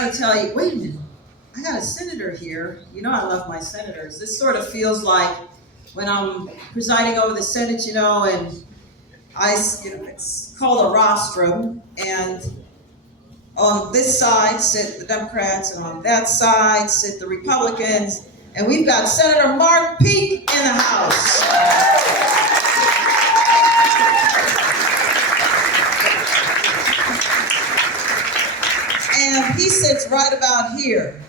got to tell you, wait a minute. I got a senator here. You know I love my senators. This sort of feels like when I'm presiding over the Senate, and it's called a rostrum, and on this side sit the Democrats, and on that side sit the Republicans, and we've got Senator Mark Peake in the House. And he sits right about here.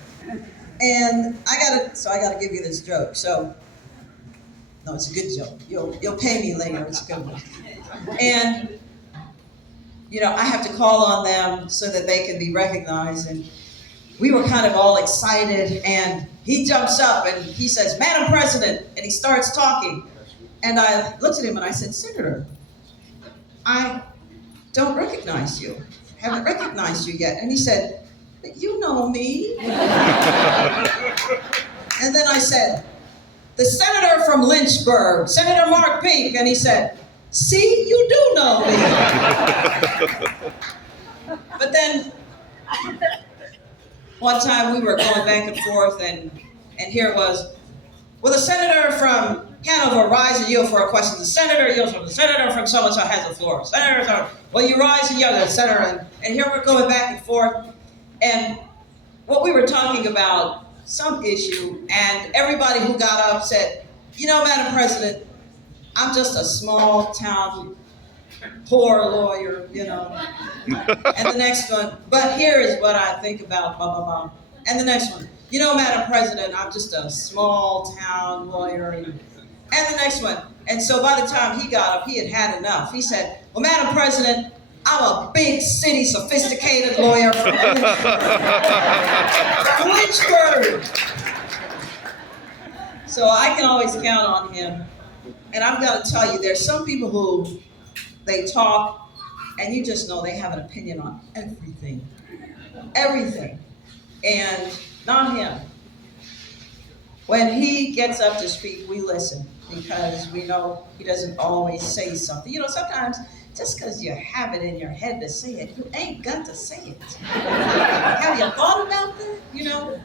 And I gotta give you this joke. So, no, it's a good joke. You'll pay me later. It's a good one. And I have to call on them so that they can be recognized. And we were kind of all excited. And he jumps up and he says, "Madam President," and he starts talking. And I looked at him and I said, "Senator, I don't recognize you. Haven't recognized you yet." And he said, "But you know me." And then I said, "The senator from Lynchburg, Senator Mark Peake." And he said, "See, you do know me." But then one time we were going back and forth, and here it was, "Will the senator from Hanover rise and yield for a question?" The senator yields from the senator from so-and-so has the floor. Senator, will you rise and yield to the senator? And here we're going back and forth. And what we were talking about, some issue, and everybody who got up said, "Madam President, I'm just a small town, poor lawyer, And the next one, "But here is what I think about blah, blah, blah." And the next one, "Madam President, I'm just a small town lawyer." And the next one. And so by the time he got up, he had had enough. He said, "Well, Madam President, I'm a big city, sophisticated lawyer from Lynchburg." So I can always count on him. And I'm going to tell you, there's some people who, they talk, and you just know they have an opinion on everything. Everything. And not him. When he gets up to speak, we listen, because we know he doesn't always say something. Sometimes just because you have it in your head to say it, you ain't got to say it. Have you thought about that?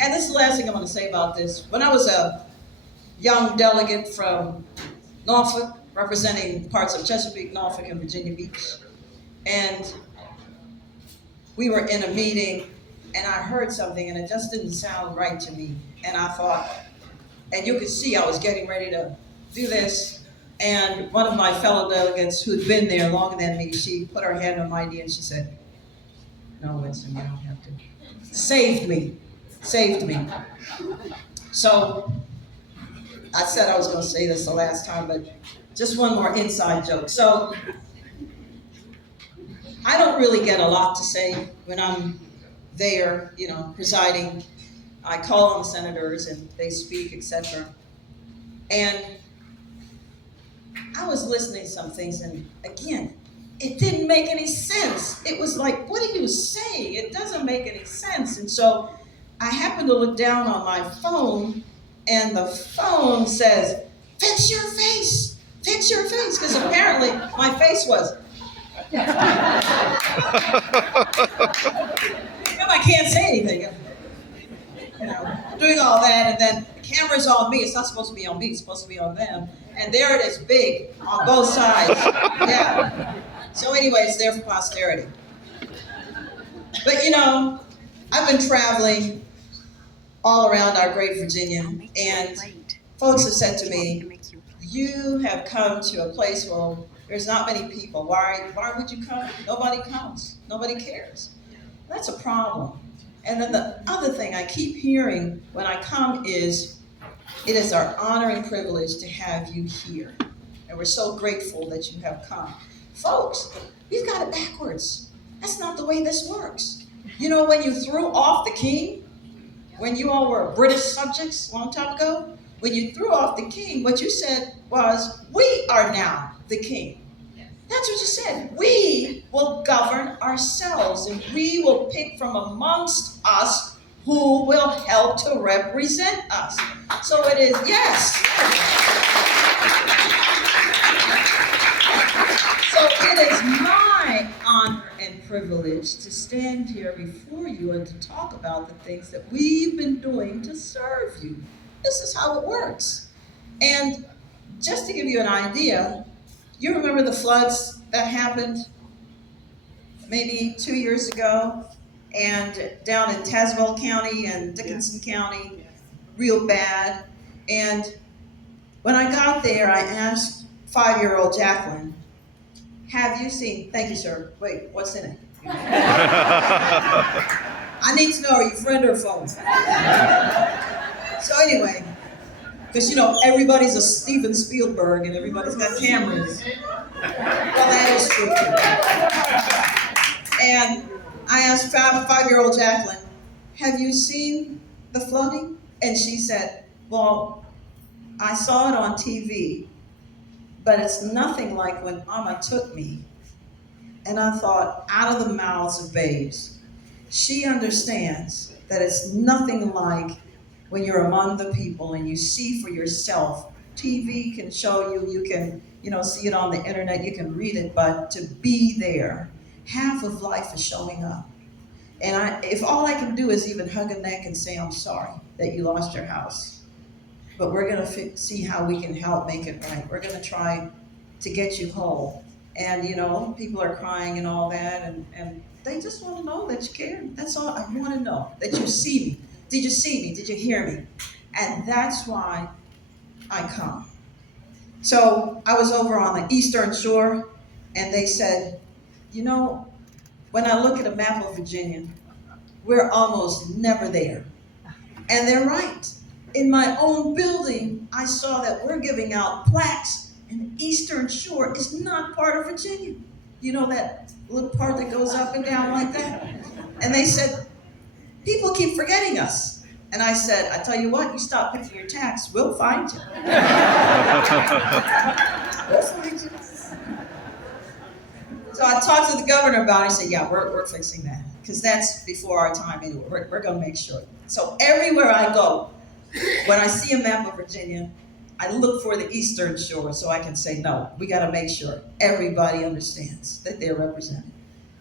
And this is the last thing I'm going to say about this. When I was a young delegate from Norfolk, representing parts of Chesapeake, Norfolk, and Virginia Beach, and we were in a meeting, and I heard something, and it just didn't sound right to me. And I thought, and you could see I was getting ready to do this, and one of my fellow delegates who'd been there longer than me, she put her hand on my knee and she said, "No, Winston, you don't have to." Saved me. So I said I was going to say this the last time, but just one more inside joke. So I don't really get a lot to say when I'm there, presiding. I call on the senators and they speak, etc. And I was listening to some things, and again, it didn't make any sense. It was like, what are you saying? It doesn't make any sense. And so I happened to look down on my phone, and the phone says, "Fix your face, fix your face," because apparently my face was. I can't say anything. Doing all that, and then the camera's on me. It's not supposed to be on me, it's supposed to be on them. And there it is, big, on both sides. Yeah. So anyway, it's there for posterity. But I've been traveling all around our great Virginia, and folks have said to me, "You have come to a place where there's not many people. Why would you come? Nobody comes. Nobody cares." That's a problem. And then the other thing I keep hearing when I come is, "It is our honor and privilege to have you here. And we're so grateful that you have come." Folks, we've got it backwards. That's not the way this works. When you threw off the king, when you all were British subjects a long time ago, when you threw off the king, what you said was, "We are now the king." That's what you said. We will govern ourselves, and we will pick from amongst us who will help to represent us. So it is, yes. So it is my honor and privilege to stand here before you and to talk about the things that we've been doing to serve you. This is how it works. And just to give you an idea, you remember the floods that happened maybe 2 years ago, and down in Tazewell County and Dickinson County, real bad. And when I got there, I asked 5-year-old Jacqueline, have you seen, thank you, sir. Wait, what's in it? I need to know, are you friend or foe? So anyway, because everybody's a Steven Spielberg and everybody's got cameras. Well, that is true too. And I asked 5-year-old Jacqueline, have you seen the flooding? And she said, well, I saw it on TV, but it's nothing like when Mama took me. And I thought, out of the mouths of babes, she understands that it's nothing like when you're among the people and you see for yourself. TV can show you, you can, see it on the internet, you can read it, but to be there, half of life is showing up. And if all I can do is even hug a neck and say, I'm sorry that you lost your house, but we're gonna see how we can help make it right. We're gonna try to get you whole. And people are crying and all that, and they just wanna know that you care. That's all I wanna know, that you see me. Did you see me? Did you hear me? And that's why I come. So I was over on the Eastern Shore, and they said, when I look at a map of Virginia, we're almost never there. And they're right. In my own building, I saw that we're giving out plaques, and the Eastern Shore is not part of Virginia. That little part that goes up and down like that? And they said, people keep forgetting us. And I said, I tell you what, you stop picking your tax, we'll find you. We'll find you. So I talked to the governor about it. He said, yeah, we're fixing that. Because that's before our time anyway. We're going to make sure. So everywhere I go, when I see a map of Virginia, I look for the Eastern Shore so I can say, no, we got to make sure everybody understands that they're represented.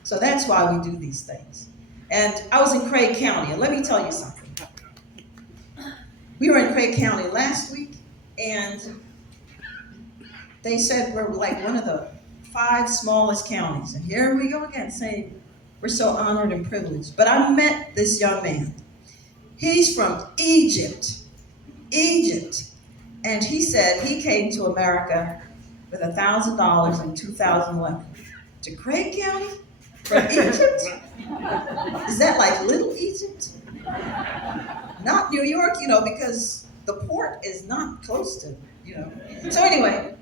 So that's why we do these things. And I was in Craig County, and let me tell you something. We were in Craig County last week, and they said we're like one of the 5 smallest counties. And here we go again saying we're so honored and privileged. But I met this young man. He's from Egypt. And he said he came to America with $1,000 in 2011. To Craig County? From Egypt? Is that like Little Egypt? Not New York, because the port is not close to, So anyway,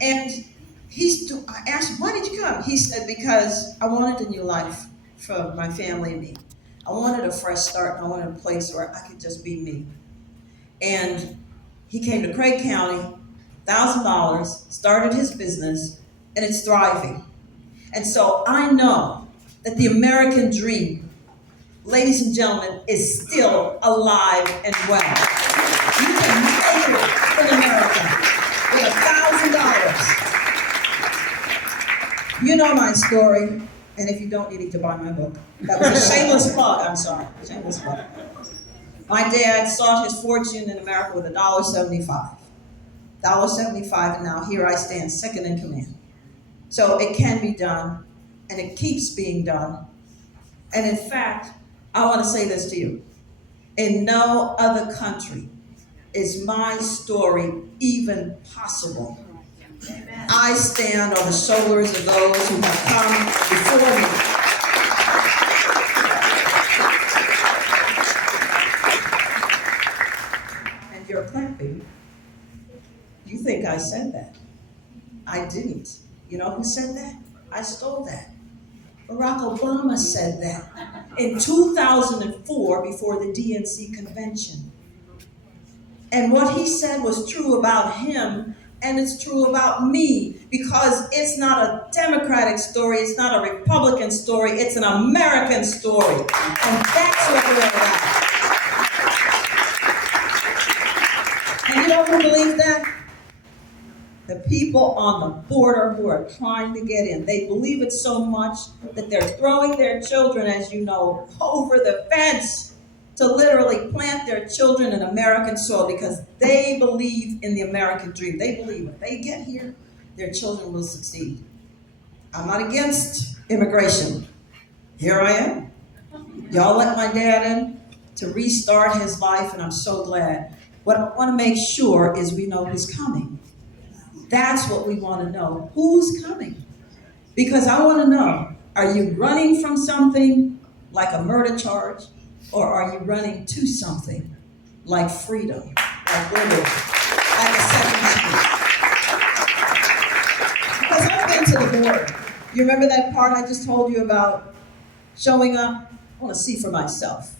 and I asked him, why did you come? He said, because I wanted a new life for my family and me. I wanted a fresh start, and I wanted a place where I could just be me. And he came to Craig County, $1,000, started his business, and it's thriving. And so I know that the American dream, ladies and gentlemen, is still alive and well. You can make it in America with $1,000. You know my story, and if you don't, you need to buy my book. That was a shameless plug, I'm sorry, shameless plug. My dad sought his fortune in America with $1.75. $1.75, and now here I stand, second in command. So it can be done, and it keeps being done. And in fact, I want to say this to you. In no other country is my story even possible. I stand on the shoulders of those who have come before me. And you're clapping. You think I said that. I didn't. You know who said that? I stole that. Barack Obama said that in 2004 before the DNC convention. And what he said was true about him, and it's true about me, because it's not a Democratic story, it's not a Republican story, it's an American story. And that's what we're about. And you know who believes that? The people on the border who are trying to get in, they believe it so much that they're throwing their children, as you know, over the fence to literally plant their children in American soil because they believe in the American dream. They believe if they get here, their children will succeed. I'm not against immigration. Here I am. Y'all let my dad in to restart his life, and I'm so glad. What I want to make sure is we know who's coming. That's what we want to know. Who's coming? Because I want to know, are you running from something like a murder charge, or are you running to something like freedom, like liberty, like a second chance? Because I've been to the border. You remember that part I just told you about showing up? I want to see for myself.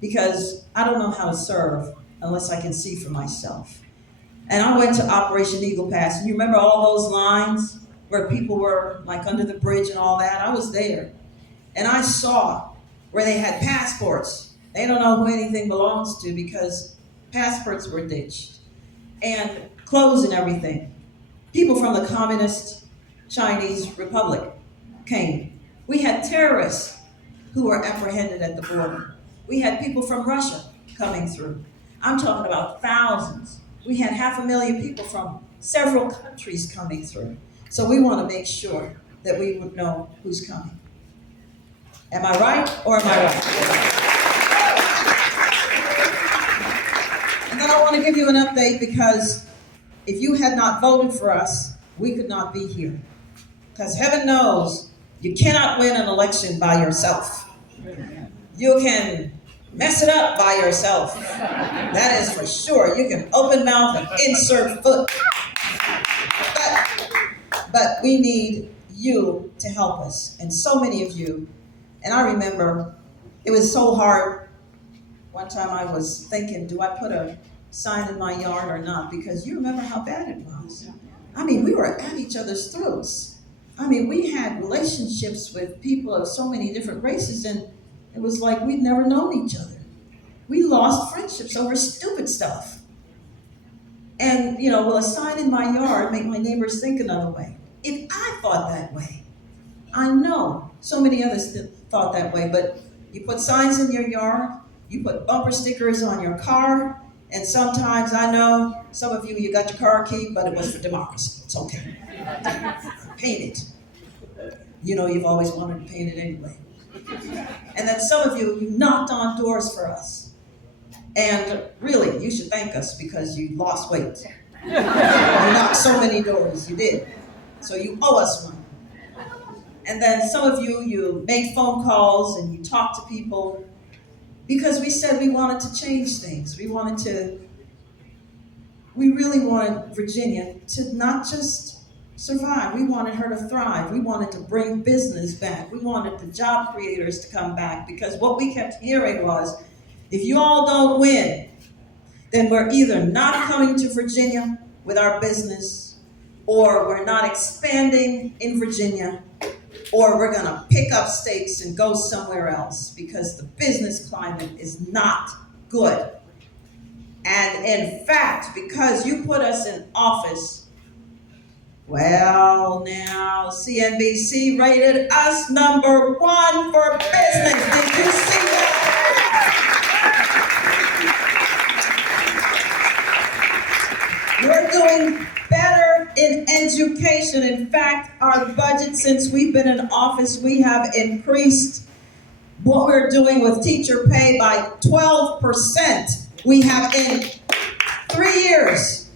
Because I don't know how to serve unless I can see for myself. And I went to Operation Eagle Pass. And you remember all those lines where people were like under the bridge and all that? I was there. And I saw where they had passports. They don't know who anything belongs to because passports were ditched. And clothes and everything. People from the Communist Chinese Republic came. We had terrorists who were apprehended at the border. We had people from Russia coming through. I'm talking about thousands. We had 500,000 people from several countries coming through. So we want to make sure that we would know who's coming. Am I right or am I wrong? And then I want to give you an update because if you had not voted for us, we could not be here. Because heaven knows you cannot win an election by yourself. You can mess it up by yourself. That is for sure. You can open mouth and insert foot. But we need you to help us. And so many of you. And I remember it was so hard. One time I was thinking, do I put a sign in my yard or not? Because you remember how bad it was. I mean, we were at each other's throats. I mean, we had relationships with people of so many different races, and it was like we'd never known each other. We lost friendships over stupid stuff. And, you know, will a sign in my yard make my neighbors think another way? If I thought that way, I know so many others thought that way, but you put signs in your yard, you put bumper stickers on your car, and sometimes I know some of you, you got your car key, but it was for democracy. It's okay. Paint it. You know you've always wanted to paint it anyway. And then some of you knocked on doors for us. And really, you should thank us because you lost weight. You knocked so many doors, you did. So you owe us one. And then some of you, you made phone calls and you talked to people because we said we wanted to change things. We really wanted Virginia to not just survive. We wanted her to thrive. We wanted to bring business back. We wanted the job creators to come back because what we kept hearing was, if you all don't win, then we're either not coming to Virginia with our business, or we're not expanding in Virginia, or we're gonna pick up stakes and go somewhere else because the business climate is not good. And in fact, because you put us in office, well, now CNBC rated us #1 for business. Did you see that? We're doing better in education. In fact, our budget since we've been in office, we have increased what we're doing with teacher pay by 12%. We have in 3 years,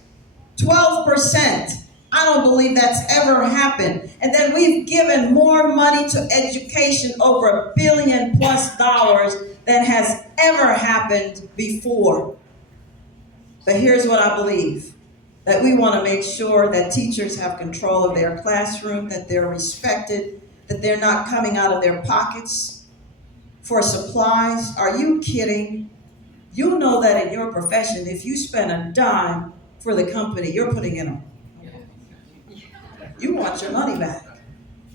12%. I don't believe that's ever happened. And then we've given more money to education, over $1 billion+ than has ever happened before. But here's what I believe, that we want to make sure that teachers have control of their classroom, that they're respected, that they're not coming out of their pockets for supplies. Are you kidding? You know that in your profession, if you spend a dime for the company, you're putting in a you want your money back.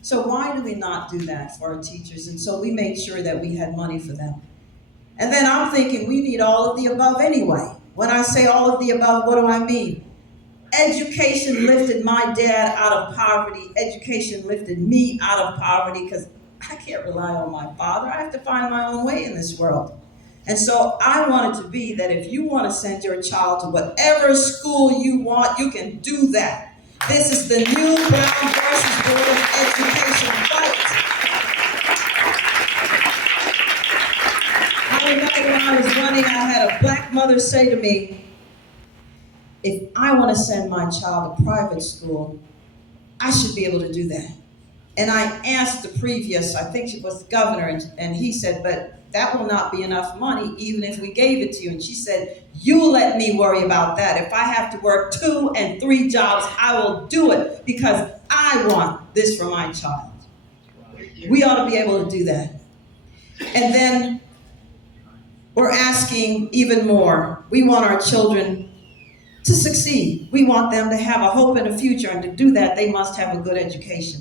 So why do we not do that for our teachers? And so we made sure that we had money for them. And then I'm thinking we need all of the above anyway. When I say all of the above, what do I mean? Education lifted my dad out of poverty. Education lifted me out of poverty because I can't rely on my father. I have to find my own way in this world. And so I want it to be that if you want to send your child to whatever school you want, you can do that. This is the new Brown versus Board of Education fight. I remember when I was running, I had a black mother say to me, if I want to send my child to private school, I should be able to do that. And I asked the previous, I think it was the governor, and he said, but that will not be enough money even if we gave it to you. And she said, you let me worry about that. If I have to work 2 and 3 jobs, I will do it because I want this for my child. We ought to be able to do that. And then we're asking even more. We want our children to succeed. We want them to have a hope and a future, and to do that, they must have a good education.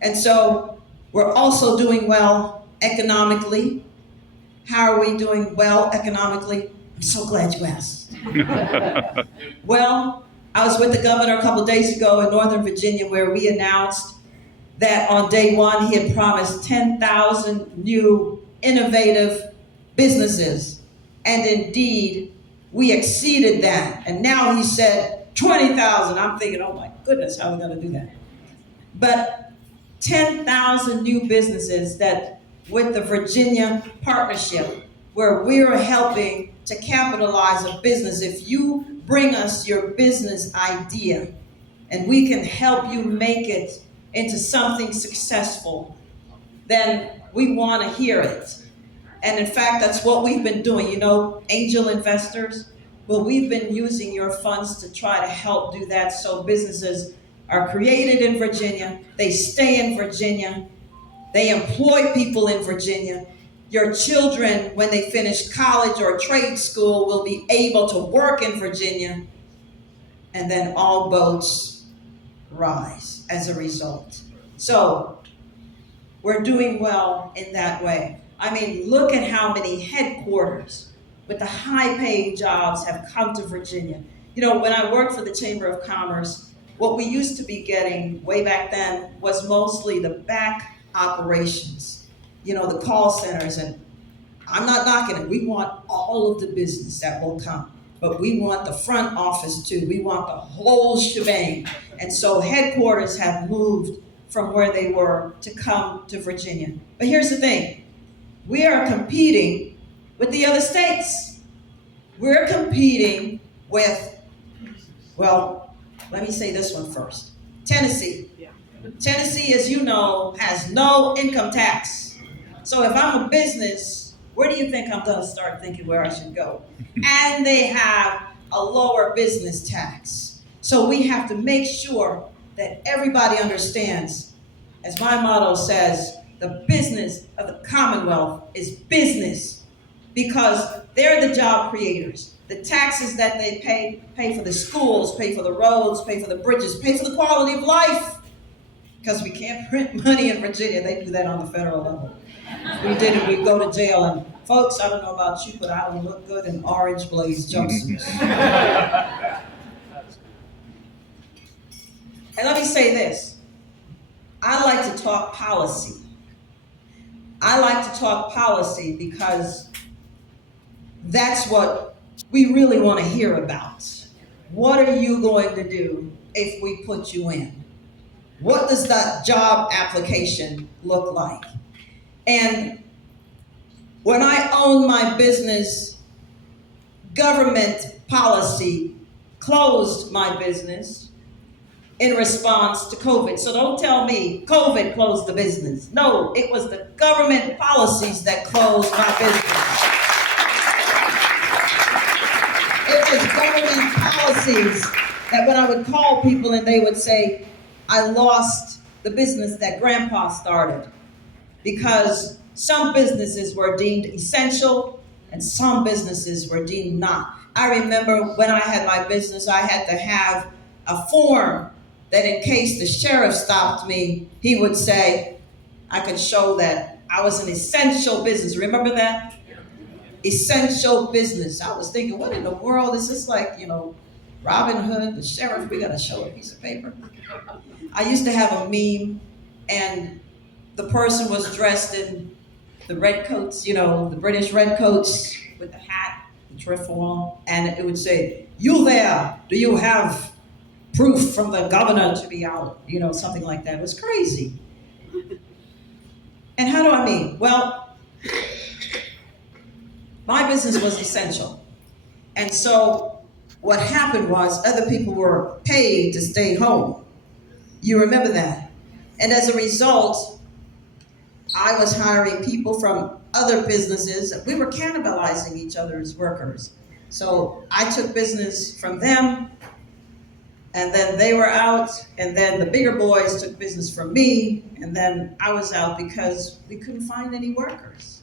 And so we're also doing well economically. How are we doing well economically? I'm so glad you asked. Well, I was with the governor a couple days ago in Northern Virginia where we announced that on day 1 he had promised 10,000 new innovative businesses. And indeed, we exceeded that. And now he said 20,000. I'm thinking, oh my goodness, how are we going to do that? But 10,000 new businesses that with the Virginia partnership, where we're helping to capitalize a business. If you bring us your business idea and we can help you make it into something successful, then we want to hear it. And in fact, that's what we've been doing. You know, angel investors, well, we've been using your funds to try to help do that so businesses are created in Virginia, they stay in Virginia, they employ people in Virginia. Your children, when they finish college or trade school, will be able to work in Virginia, and then all boats rise as a result. So we're doing well in that way. I mean, look at how many headquarters with the high-paying jobs have come to Virginia. You know, when I worked for the Chamber of Commerce, what we used to be getting way back then was mostly the back operations, you know, the call centers, and I'm not knocking it. We want all of the business that will come, but we want the front office too. We want the whole shebang. And so headquarters have moved from where they were to come to Virginia. But here's the thing. We are competing with the other states. We're competing with, well, let me say this one first. Tennessee. Tennessee, as you know, has no income tax. So if I'm a business, where do you think I'm gonna start thinking where I should go? And they have a lower business tax. So we have to make sure that everybody understands, as my motto says, the business of the Commonwealth is business, because they're the job creators. The taxes that they pay for the schools, pay for the roads, pay for the bridges, pay for the quality of life. Because we can't print money in Virginia. They do that on the federal level. If we did it, we'd go to jail. And folks, I don't know about you, but I don't look good in orange blaze jumpsuits. And let me say this. I like to talk policy. I like to talk policy because that's what we really want to hear about. What are you going to do if we put you in? What does that job application look like? And when I owned my business, government policy closed my business in response to COVID. So don't tell me COVID closed the business. No, it was the government policies that closed my business. It was government policies that when I would call people and they would say, I lost the business that Grandpa started, because some businesses were deemed essential and some businesses were deemed not. I remember when I had my business, I had to have a form that in case the sheriff stopped me, he would say, I could show that I was an essential business. Remember that? Essential business. I was thinking, what in the world is this, like, you know, Robin Hood, the sheriff, we gotta show a piece of paper. I used to have a meme, and the person was dressed in the red coats, the British red coats with the hat, the trefoil, and it would say, "You there, do you have proof from the governor to be out?" Something like that. It was crazy. And how do I mean? Well, my business was essential. And so what happened was other people were paid to stay home. You remember that? And as a result, I was hiring people from other businesses. We were cannibalizing each other's workers. So I took business from them, and then they were out, and then the bigger boys took business from me, and then I was out because we couldn't find any workers.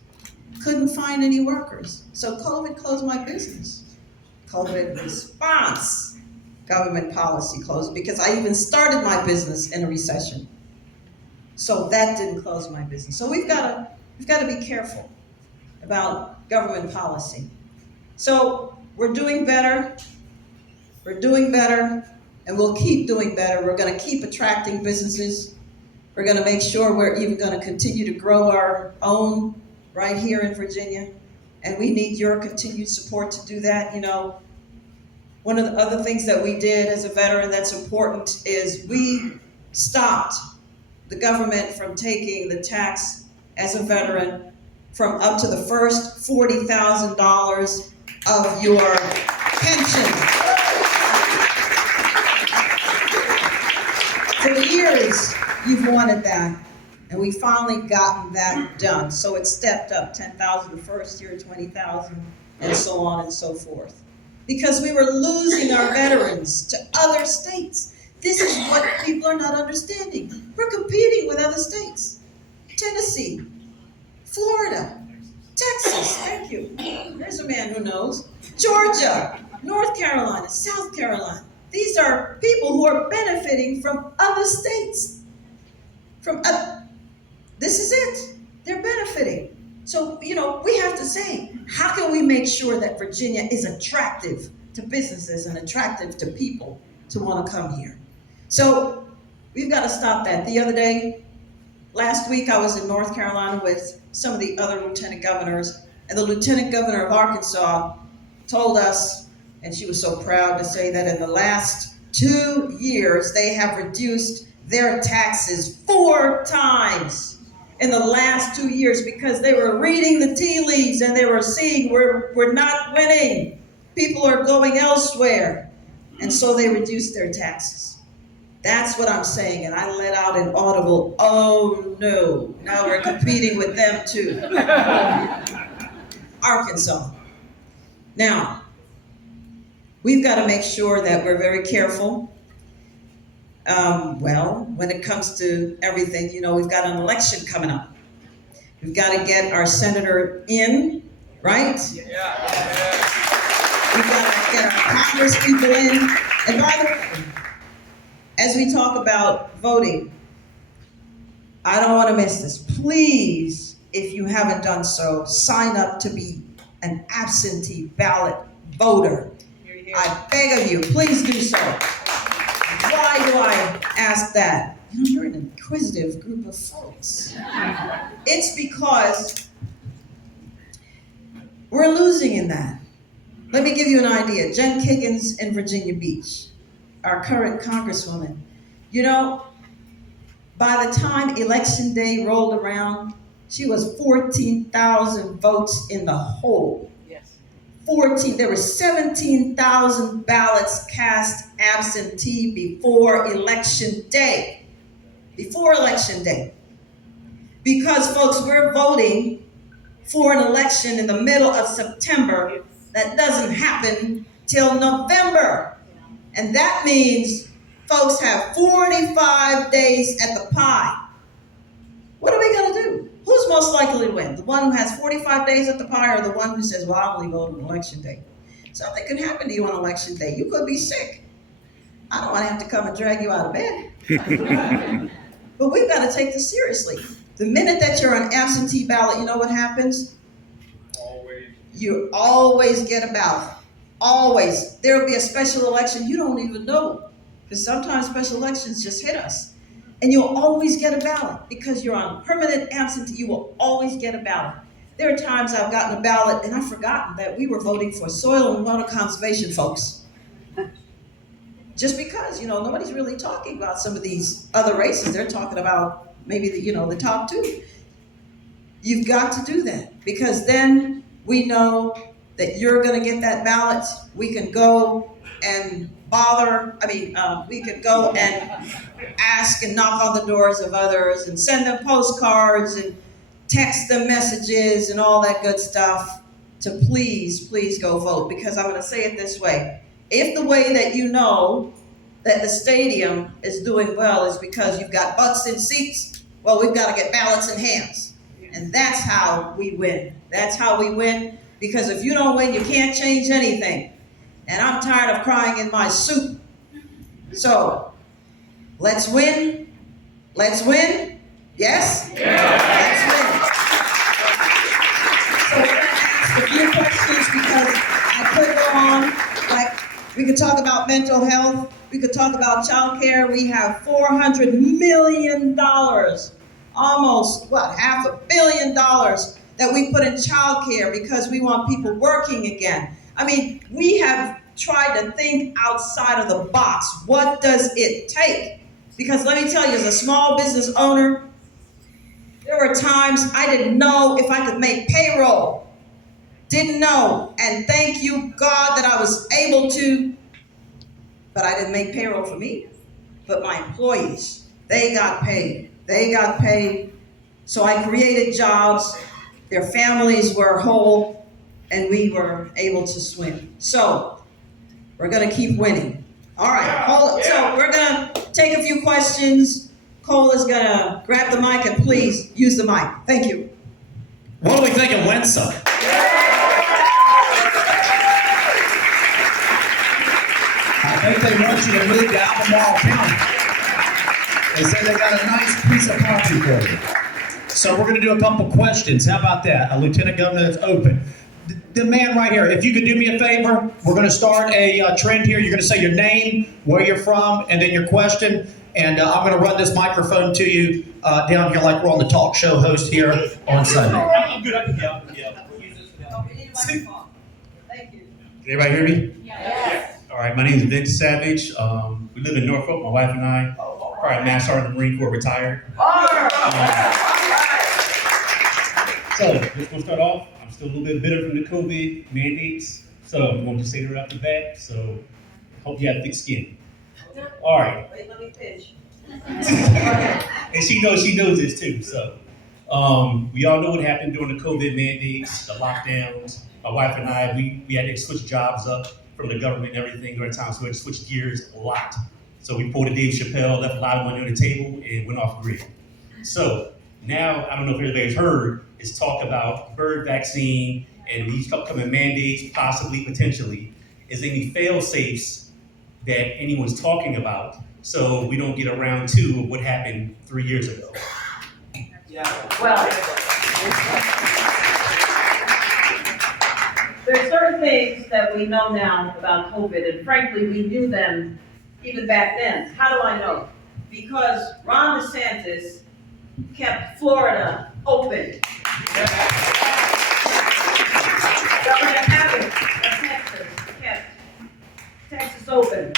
Couldn't find any workers. So COVID closed my business. COVID response, government policy closed, because I even started my business in a recession. So that didn't close my business. So we've got to be careful about government policy. So we're doing better. We're doing better, and we'll keep doing better. We're going to keep attracting businesses. We're going to make sure we're even going to continue to grow our own right here in Virginia. And we need your continued support to do that. One of the other things that we did as a veteran that's important is we stopped the government from taking the tax as a veteran from up to the first $40,000 of your pension. For years, you've wanted that. And we finally gotten that done. So it stepped up, 10,000 the first year, 20,000, and so on and so forth. Because we were losing our veterans to other states. This is what people are not understanding. We're competing with other states. Tennessee, Florida, Texas, thank you. There's a man who knows. Georgia, North Carolina, South Carolina. These are people who are benefiting from other states. This is it. They're benefiting. So, we have to say, how can we make sure that Virginia is attractive to businesses and attractive to people to want to come here? So we've got to stop that. The other day, last week, I was in North Carolina with some of the other lieutenant governors, and the lieutenant governor of Arkansas told us, and she was so proud to say that in the last 2 years, they have reduced their taxes 4 times in the last 2 years because they were reading the tea leaves and they were seeing we're not winning. People are going elsewhere. And so they reduced their taxes. That's what I'm saying. And I let out an audible, "Oh no, now we're competing with them too." Arkansas. Now, we've got to make sure that we're very careful. When it comes to everything, we've got an election coming up. We've got to get our senator in, right? Yeah. We've got to get our Congress people in. And by the way, as we talk about voting, I don't want to miss this. Please, if you haven't done so, sign up to be an absentee ballot voter. I beg of you, please do so. Why do I ask that? You're an inquisitive group of folks. It's because we're losing in that. Let me give you an idea. Jen Kiggins in Virginia Beach, our current congresswoman. By the time election day rolled around, she was 14,000 votes in the hole. 14, there were 17,000 ballots cast absentee before election day. Before election day. Because, folks, we're voting for an election in the middle of September that doesn't happen till November. And that means folks have 45 days at the pie. What are we going to do? Who's most likely to win? The one who has 45 days at the pie, or the one who says, "Well, I'll only vote on election day"? Something can happen to you on election day. You could be sick. I don't want to have to come and drag you out of bed. But we've got to take this seriously. The minute that you're on absentee ballot, you know what happens? You always get a ballot. Always. There will be a special election you don't even know. Because sometimes special elections just hit us. And you'll always get a ballot because you're on permanent absentee. You will always get a ballot. There are times I've gotten a ballot and I've forgotten that we were voting for soil and water conservation folks. Just because, nobody's really talking about some of these other races. They're talking about maybe the top two. You've got to do that because then we know that you're going to get that ballot. We can go and we could go and ask and knock on the doors of others and send them postcards and text them messages and all that good stuff to please go vote. Because I'm going to say it this way. If the way that you know that the stadium is doing well is because you've got butts in seats, well, we've got to get ballots in hands. And that's how we win. That's how we win. Because if you don't win, you can't change anything. And I'm tired of crying in my soup. So, let's win. Let's win. Yes? Yeah. Let's win. So we're going to ask a few questions because I could go on. We could talk about mental health. We could talk about child care. We have $400 million, almost, $500 million that we put in child care because we want people working again. We have tried to think outside of the box. What does it take? Because let me tell you, as a small business owner, there were times I didn't know if I could make payroll. Didn't know. And thank you, God, that I was able to. But I didn't make payroll for me. But my employees, they got paid. They got paid. So I created jobs. Their families were whole. And we were able to swim. So we're going to keep winning. All right. So we're going to take a few questions. Cole is going to grab the mic and please use the mic. Thank you. What do we think of Windsor? I think they want you to move to Albemarle County. They said they got a nice piece of property for you. So we're going to do a couple questions. How about that? Lieutenant Governor, that's open. The man right here, if you could do me a favor, we're going to start a trend here. You're going to say your name, where you're from, and then your question. And I'm going to run this microphone to you down here like we're on the talk show host here on Sunday. I'm good. I can yell. Thank you. Can everybody hear me? Yes. All right. My name is Vince Savage. We live in Norfolk. My wife and I are Master Sergeant of the Marine Corps, retired. So let's go start off. I'm still a little bit bitter from the COVID mandates, so I'm going to say it right the back. So hope you have thick skin. All right. Wait, let me finish. And she knows this too. So we all know what happened during the COVID mandates, the lockdowns. My wife and I, we had to switch jobs up from the government and everything during time, so we had to switch gears a lot. So we pulled a Dave Chappelle, left a lot of money on the table, and went off grid. So now, I don't know if everybody's heard, is talk about bird vaccine and these upcoming mandates, possibly, potentially. Is there any fail-safes that anyone's talking about so we don't get a round two of what happened 3 years ago? Well, there's certain things that we know now about COVID, and frankly, we knew them even back then. How do I know? Because Ron DeSantis kept Florida open. Governor Abbott of Texas kept Texas open.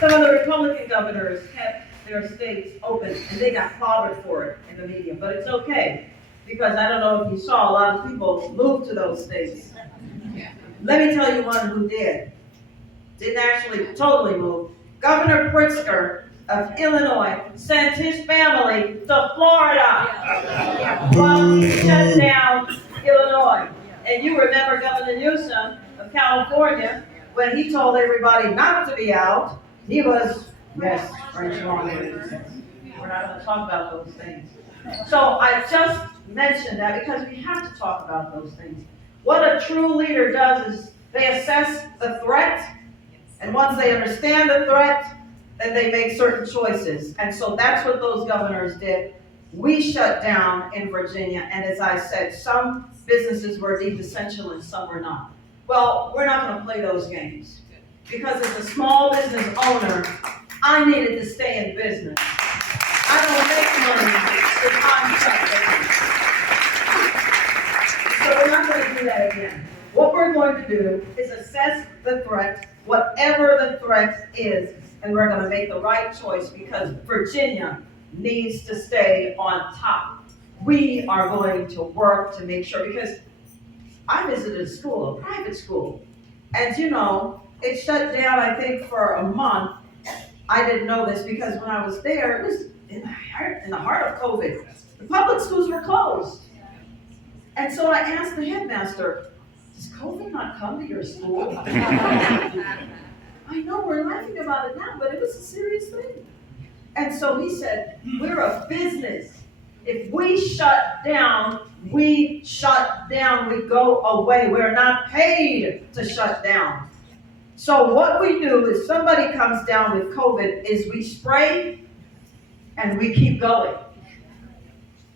Some of the Republican governors kept their states open, and they got clobbered for it in the media. But it's okay, because I don't know if you saw, a lot of people moved to those states. Let me tell you one who did. Didn't actually totally move. Governor Pritzker of Illinois sent his family to Florida while he shut down Illinois. And you remember Governor Newsom of California, when he told everybody not to be out, he was, yes, French wrong. We're not going to talk about those things. So I just mentioned that because we have to talk about those things. What a true leader does is they assess the threat, and once they understand the threat, then they make certain choices. And so that's what those governors did. we shut down in Virginia, and as I said, some businesses were deemed essential and some were not. Well, we're not gonna play those games. Because as a small business owner, I needed to stay in business. I don't make money if I'm shut down. So we're not gonna do that again. What we're going to do is assess the threat, whatever the threat is, and we're gonna make the right choice because Virginia needs to stay on top. We are going to work to make sure, because I visited a school, a private school, and you know, it shut down, I think, for a month. I didn't know this because when I was there, it was in the heart of COVID. The public schools were closed. And so I asked the headmaster, does COVID not come to your school? I know we're laughing about it now, but it was a serious thing. And so he said, we're a business. If we shut down, we shut down, we go away. We're not paid to shut down. So what we do is somebody comes down with COVID is we spray and we keep going.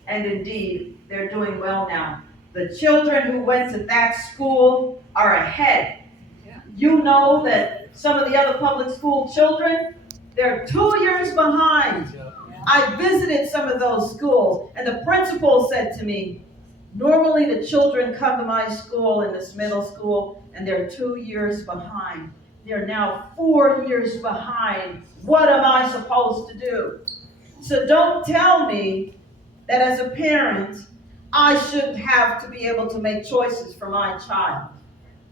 And indeed, they're doing well now. The children who went to that school are ahead. You know that some of the other public school children, they're 2 years behind. I visited some of those schools, and the principal said to me, normally the children come to my school in this middle school, and they're 2 years behind. They're now 4 years behind. What am I supposed to do? So don't tell me that as a parent, I shouldn't have to be able to make choices for my child.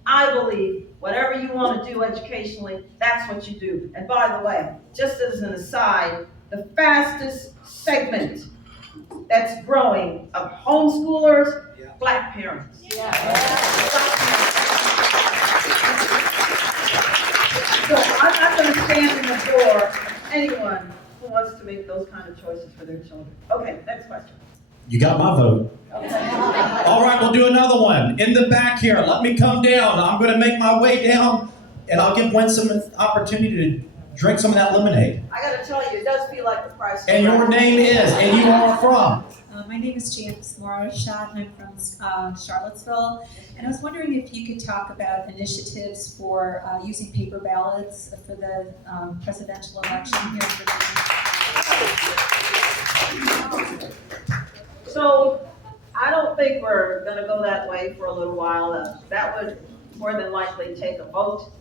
I believe whatever you want to do educationally, that's what you do. And by the way, just as an aside, the fastest segment that's growing of homeschoolers, Black parents. So I'm not going to stand in the door of anyone who wants to make those kind of choices for their children. Okay, next question. You got my vote. All right, we'll do another one. In the back here, let me come down. I'm going to make my way down, and I'll give Gwen some opportunity to drink some of that lemonade. I got to tell you, it does feel like the price. And your name is, and you are from? My name is Janice Morishot, and I'm from Charlottesville. And I was wondering if you could talk about initiatives for using paper ballots for the presidential election here in Virginia. So I don't think we're going to go that way for a little while. That would more than likely take a vote,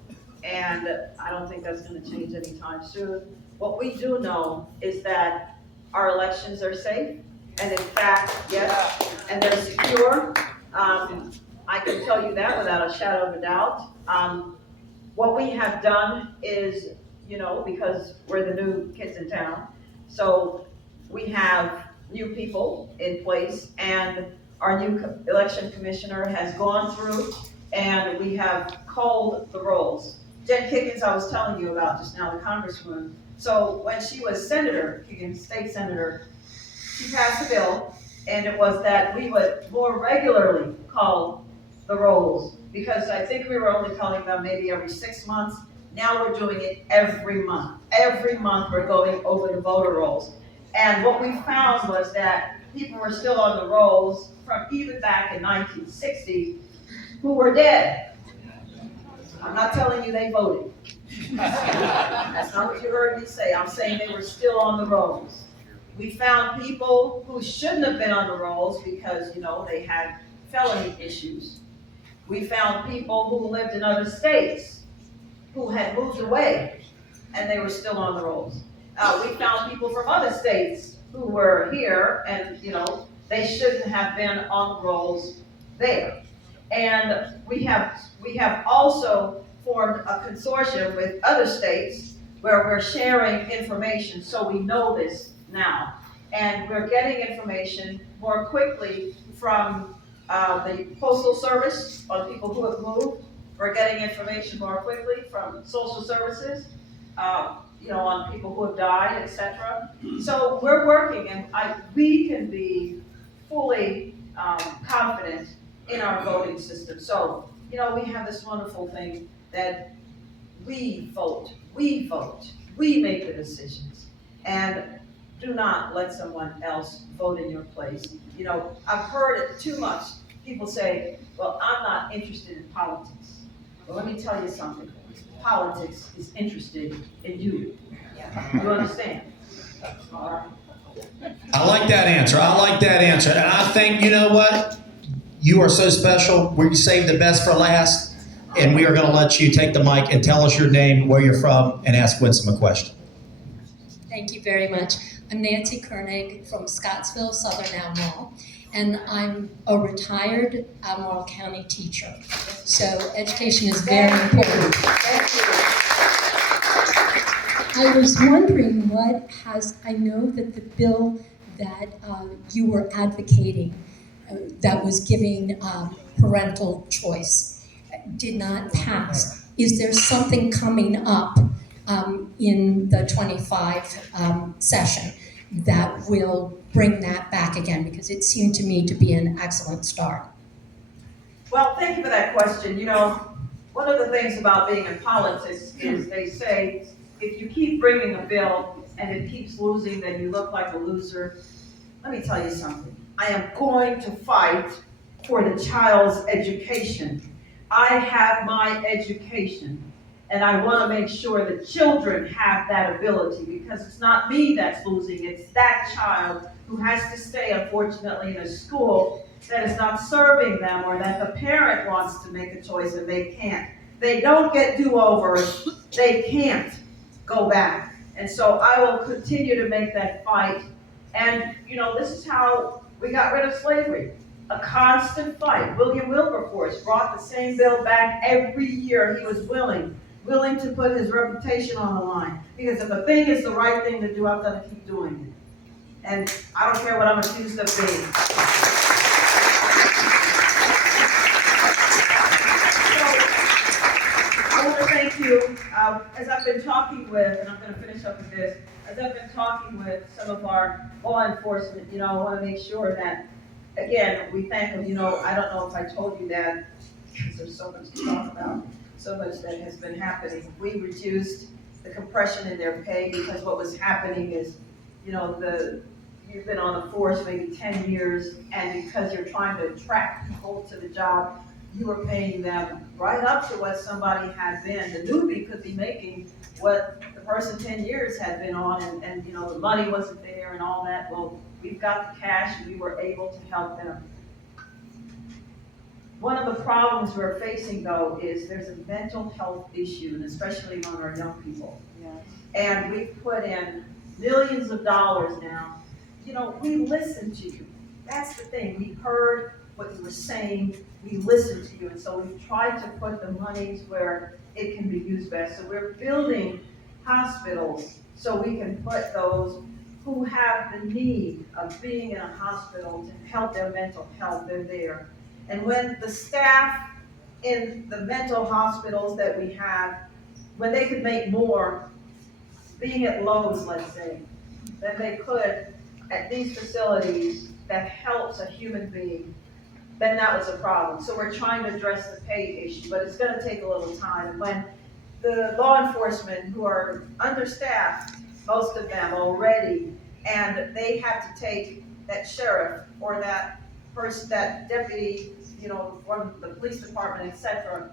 and I don't think that's going to change anytime soon. What we do know is that our elections are safe, and in fact, yes, and they're secure. I can tell you that without a shadow of a doubt. What we have done is, you know, because we're the new kids in town, so we have new people in place, and our new election commissioner has gone through, and we have called the rolls. Jen Kiggins, I was telling you about just now, the congresswoman. So when she was senator, Kiggins, state senator, she passed a bill, and it was that we would more regularly call the rolls, because I think we were only calling them maybe every 6 months. Now we're doing it every month. Every month we're going over the voter rolls. And what we found was that people were still on the rolls from even back in 1960 who were dead. I'm not telling you they voted. That's not what you heard me say. I'm saying they were still on the rolls. We found people who shouldn't have been on the rolls because, you know, they had felony issues. We found people who lived in other states who had moved away and they were still on the rolls. We found people from other states who were here and, you know, they shouldn't have been on the rolls there. And we have also formed a consortium with other states where we're sharing information, so we know this now. And we're getting information more quickly from the Postal Service on people who have moved. We're getting information more quickly from social services, you know, on people who have died, etc. So we're working, and we can be fully confident in our voting system. So, you know, we have this wonderful thing that we vote, we make the decisions. And do not let someone else vote in your place. You know, I've heard it too much. People say, well, I'm not interested in politics. Well, let me tell you something. Politics is interested in you. You understand? All right. I like that answer. I like that answer. And I think, you know what? You are so special. We saved the best for last. And we are going to let you take the mic and tell us your name, where you're from, and ask Winsome a question. Thank you very much. I'm Nancy Koenig from Scottsville, Southern Albemarle, and I'm a retired Albemarle County teacher. So education is very important. I was wondering I know that the bill that you were advocating that was giving parental choice did not pass. Is there something coming up in the 25 session that will bring that back again? Because it seemed to me to be an excellent start. Well, thank you for that question. You know, one of the things about being in politics is they say, if you keep bringing a bill and it keeps losing, then you look like a loser. Let me tell you something. I am going to fight for the child's education. I have my education, and I want to make sure the children have that ability, because it's not me that's losing, it's that child who has to stay, unfortunately, in a school that is not serving them, or that the parent wants to make a choice and they can't. They don't get do-overs, they can't go back. And so I will continue to make that fight. And, you know, this is how we got rid of slavery. A constant fight. William Wilberforce brought the same bill back every year. He was willing to put his reputation on the line. Because if a thing is the right thing to do, I'm going to keep doing it. And I don't care what I'm accused of being. So, I want to thank you. As I've been talking with, and I'm going to finish up with this, as I've been talking with some of our law enforcement, you know, I want to make sure that, again, we thank them. You know, I don't know if I told you that, because there's so much to talk about, so much that has been happening. We reduced the compression in their pay, because what was happening is, you know, you've been on the force maybe 10 years, and because you're trying to attract people to the job, you were paying them right up to what somebody had been. The newbie could be making what the person 10 years had been on, and you know, the money wasn't there and all that. Well, we've got the cash, and we were able to help them. One of the problems we're facing, though, is there's a mental health issue, and especially among our young people. Yeah. And we've put in millions of dollars now. You know, we listened to you. That's the thing. We heard what you were saying. We listened to you, and so we've tried to put the monies where it can be used best. So we're building hospitals so we can put those who have the need of being in a hospital to help their mental health. They're there. And when the staff in the mental hospitals that we have, when they could make more, being at Lowe's, let's say, than they could at these facilities that helps a human being, then that was a problem. So we're trying to address the pay issue, but it's going to take a little time. When the law enforcement, who are understaffed, most of them already, and they have to take that sheriff or that person, that deputy, you know, from the police department, etc.,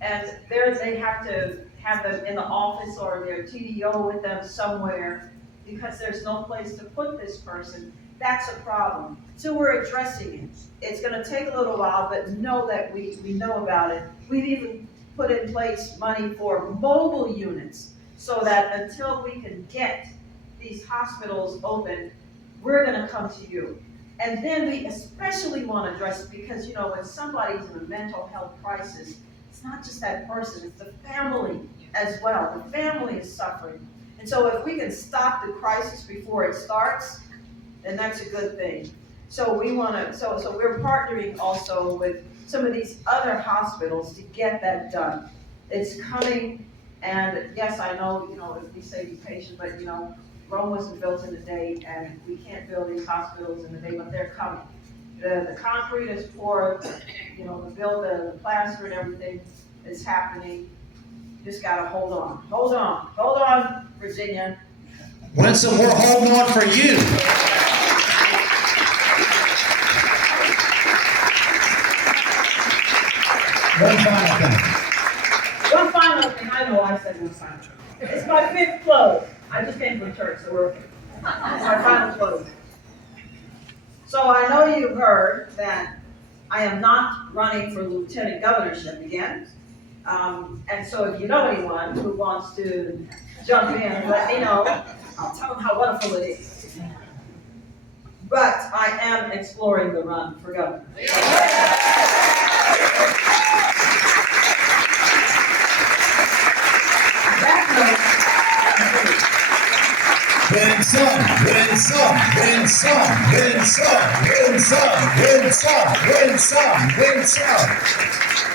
and they have to have them in the office or their TDO with them somewhere, because there's no place to put this person. That's a problem. So we're addressing it. It's going to take a little while, but know that we know about it. We've even put in place money for mobile units, so that until we can get these hospitals open, we're going to come to you. And then we especially want to address it, because, you know, when somebody's in a mental health crisis, it's not just that person, it's the family as well. The family is suffering. And so if we can stop the crisis before it starts, then that's a good thing. So we want to, so we're partnering also with some of these other hospitals to get that done. It's coming, and yes, I know, you know, if we say be patient, but, you know, Rome wasn't built in a day, and we can't build these hospitals in a day, but they're coming. The concrete is poured, you know, the plaster and everything is happening. Just gotta hold on, Virginia. Winsome, we're holding on for you. One final thing. One final thing, I know I said one final. It's my 5th close. I just came from church, so we're okay. It's my final close. So I know you've heard that I am not running for lieutenant governorship again. And so if you know anyone who wants to jump in and let me know, I'll tell them how wonderful it is. But I am exploring the run for governor. Win some, win some, win some, win some, win some, win some, win some, win some.